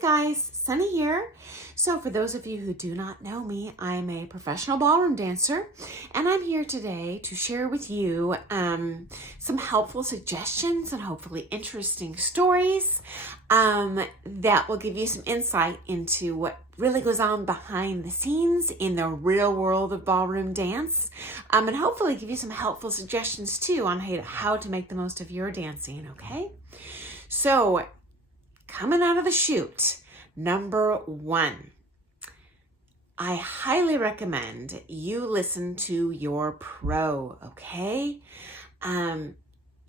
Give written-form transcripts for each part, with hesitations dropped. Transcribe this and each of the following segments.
guys, Sunny here. So for those of you who do not know me, I'm a professional ballroom dancer, and I'm here today to share with you some helpful suggestions and hopefully interesting stories that will give you some insight into what really goes on behind the scenes in the real world of ballroom dance, and hopefully give you some helpful suggestions too on how to make the most of your dancing, okay? So coming out of the chute, number one, I highly recommend you listen to your pro, okay?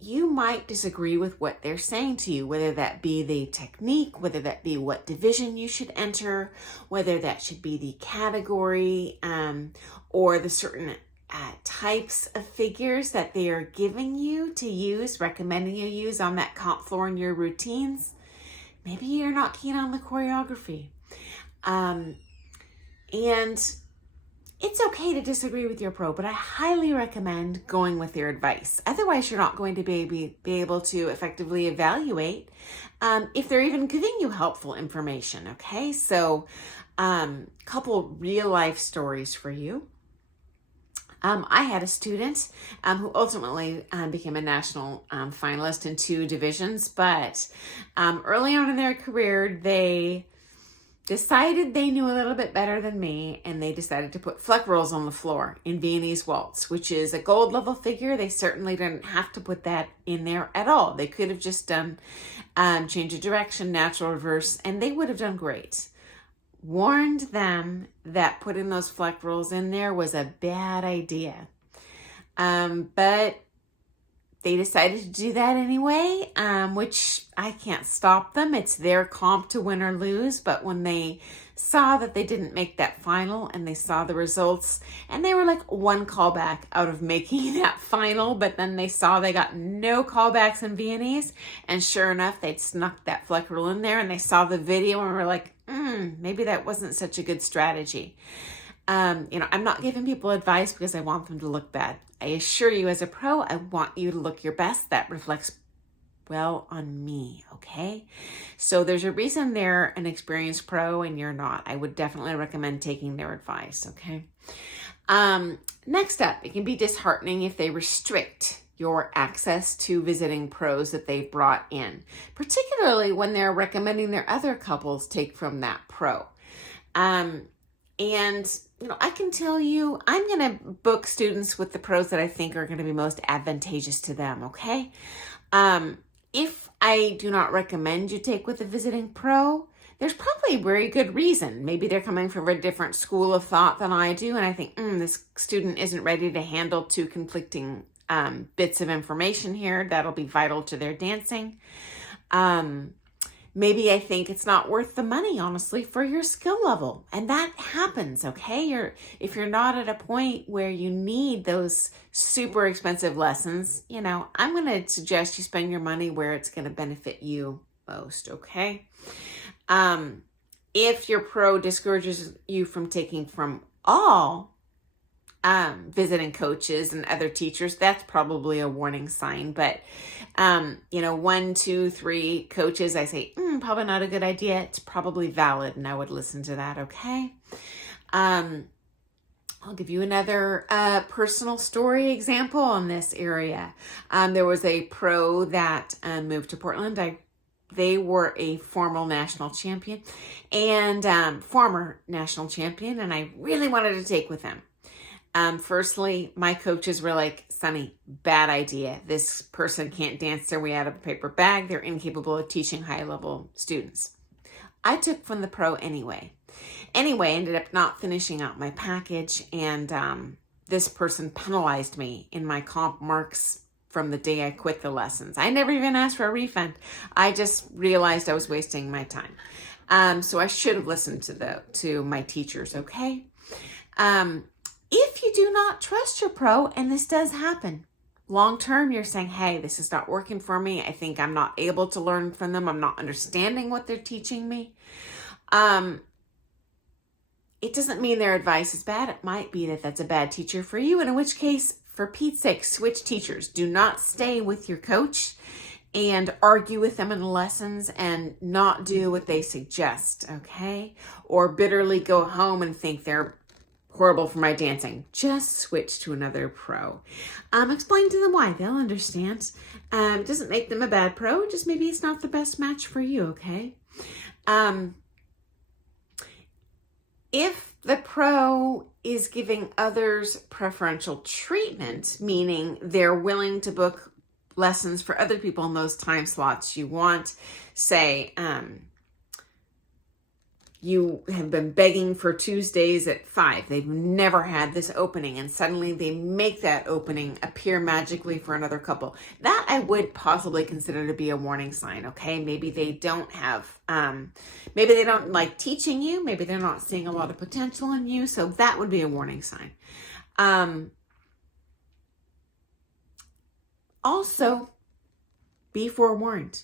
You might disagree with what they're saying to you, whether that be the technique, whether that be what division you should enter, whether that should be the category, or the certain types of figures that they are giving you to use, recommending you use on that comp floor in your routines. Maybe you're not keen on the choreography. And it's okay to disagree with your pro, but I highly recommend going with their advice. Otherwise, you're not going to be able to effectively evaluate if they're even giving you helpful information, okay? So couple real life stories for you. I had a student who ultimately became a national finalist in 2 divisions, but early on in their career, they decided they knew a little bit better than me, and they decided to put fleck rolls on the floor in Viennese waltz, which is a gold level figure. They certainly didn't have to put that in there at all. They could have just done change of direction, natural reverse, and they would have done great. Warned them that putting those fleck rolls in there was a bad idea. But they decided to do that anyway, which I can't stop them. It's their comp to win or lose. But when they saw that they didn't make that final and they saw the results, and they were like 1 callback out of making that final, but then they saw they got no callbacks in Viennese, and sure enough, they'd snuck that fleck roll in there, and they saw the video and were like, maybe that wasn't such a good strategy. I'm not giving people advice because I want them to look bad. I assure you, as a pro, I want you to look your best. That reflects well on me, okay? So there's a reason they're an experienced pro and you're not. I would definitely recommend taking their advice, okay? Next up, it can be disheartening if they restrict your access to visiting pros that they've brought in, particularly when they're recommending their other couples take from that pro. I can tell you, I'm going to book students with the pros that I think are going to be most advantageous to them, okay? If I do not recommend you take with a visiting pro, there's probably a very good reason. Maybe they're coming from a different school of thought than I do, and I think, this student isn't ready to handle 2 conflicting bits of information here that'll be vital to their dancing. Maybe I think it's not worth the money, honestly, for your skill level. And that happens, okay? If you're not at a point where you need those super expensive lessons, I'm going to suggest you spend your money where it's going to benefit you most, okay? If your pro discourages you from taking from all visiting coaches and other teachers, that's probably a warning sign. But 1, 2, 3 coaches, I say, probably not a good idea. It's probably valid, and I would listen to that, okay? I'll give you another personal story example on this area. There was a pro that moved to Portland. They were a former national champion, and I really wanted to take with them. Firstly, my coaches were like, Sunny, bad idea. This person can't dance their way out of a paper bag. They're incapable of teaching high-level students. I took from the pro anyway. Ended up not finishing out my package, and this person penalized me in my comp marks from the day I quit the lessons. I never even asked for a refund. I just realized I was wasting my time. So I should have listened to my teachers, okay? If you do not trust your pro, and this does happen, long term, you're saying, hey, this is not working for me. I think I'm not able to learn from them. I'm not understanding what they're teaching me. It doesn't mean their advice is bad. It might be that that's a bad teacher for you, and in which case, for Pete's sake, switch teachers. Do not stay with your coach and argue with them in the lessons and not do what they suggest, okay? Or bitterly go home and think they're horrible for my dancing. Just switch to another pro. Explain to them why. They'll understand. It doesn't make them a bad pro. Just maybe it's not the best match for you, okay? If the pro is giving others preferential treatment, meaning they're willing to book lessons for other people in those time slots you want, say, you have been begging for Tuesdays at 5. They've never had this opening, and suddenly they make that opening appear magically for another couple. That I would possibly consider to be a warning sign, okay? Maybe they don't have, maybe they don't like teaching you. Maybe they're not seeing a lot of potential in you. So that would be a warning sign. Also, be forewarned.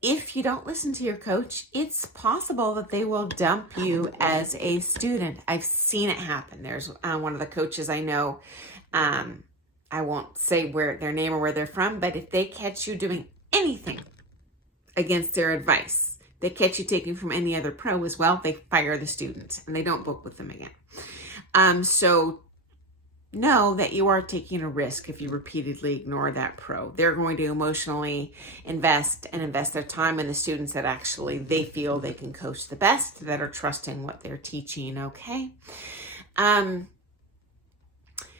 If you don't listen to your coach, it's possible that they will dump you as a student. I've seen it happen. There's one of the coaches I know, I won't say their name or where they're from, but if they catch you doing anything against their advice, they catch you taking from any other pro as well, they fire the student and they don't book with them again. So know that you are taking a risk if you repeatedly ignore that pro. They're going to emotionally invest their time in the students that actually they feel they can coach the best, that are trusting what they're teaching, okay?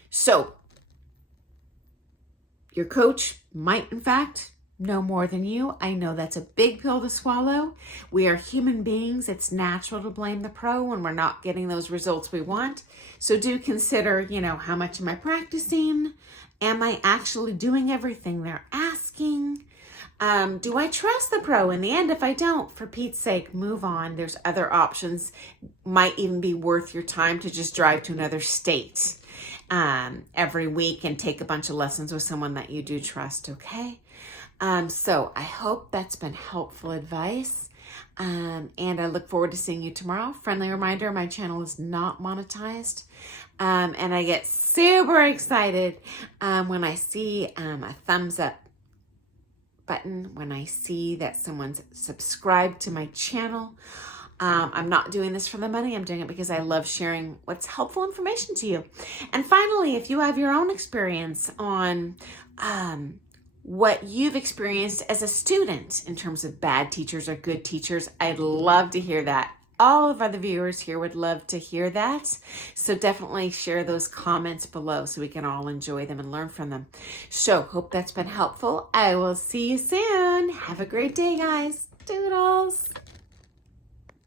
So your coach might, in fact, know more than you. I know that's a big pill to swallow. We are human beings. It's natural to blame the pro when we're not getting those results we want. So do consider, how much am I practicing? Am I actually doing everything they're asking? Do I trust the pro? In the end, if I don't, for Pete's sake, move on. There's other options. Might even be worth your time to just drive to another state every week and take a bunch of lessons with someone that you do trust, okay? So I hope that's been helpful advice. And I look forward to seeing you tomorrow. Friendly reminder, my channel is not monetized. And I get super excited when I see a thumbs up button, when I see that someone's subscribed to my channel. I'm not doing this for the money. I'm doing it because I love sharing what's helpful information to you. And finally, if you have your own experience on what you've experienced as a student in terms of bad teachers or good teachers, I'd love to hear that. All of the viewers here would love to hear that. So definitely share those comments below so we can all enjoy them and learn from them. So hope that's been helpful. I will see you soon. Have a great day, guys. Doodles.